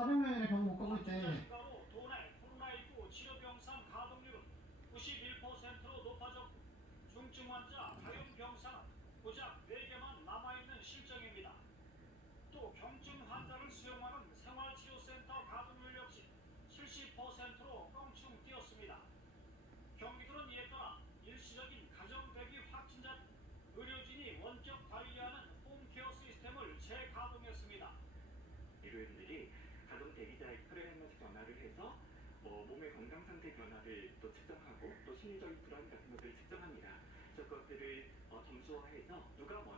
400명이나 병원 못 가고 있대. 증가로 도내 코로나19 치료 병상 가동률은 91%로 높아졌고 중증 환자 가용 병상은 고작 4개만 남아있는 실정입니다. 또 경증 환자를 수용하는 생활치료센터 가동률 역시 70%로 껑충 뛰었습니다. 경기도는 이에 따라 일시적인 가정 대기 확진자 의료진이 원격 관리하는 홈케어 시스템을 재가동했습니다. 의료인들이 가정 대기자의 혈액 한 번씩 전화를 해서 몸의 건강 상태 변화를 또 측정하고 또 심리적인 불안 같은 것들을 측정합니다. 그것들을 점수화해서 누가 먼저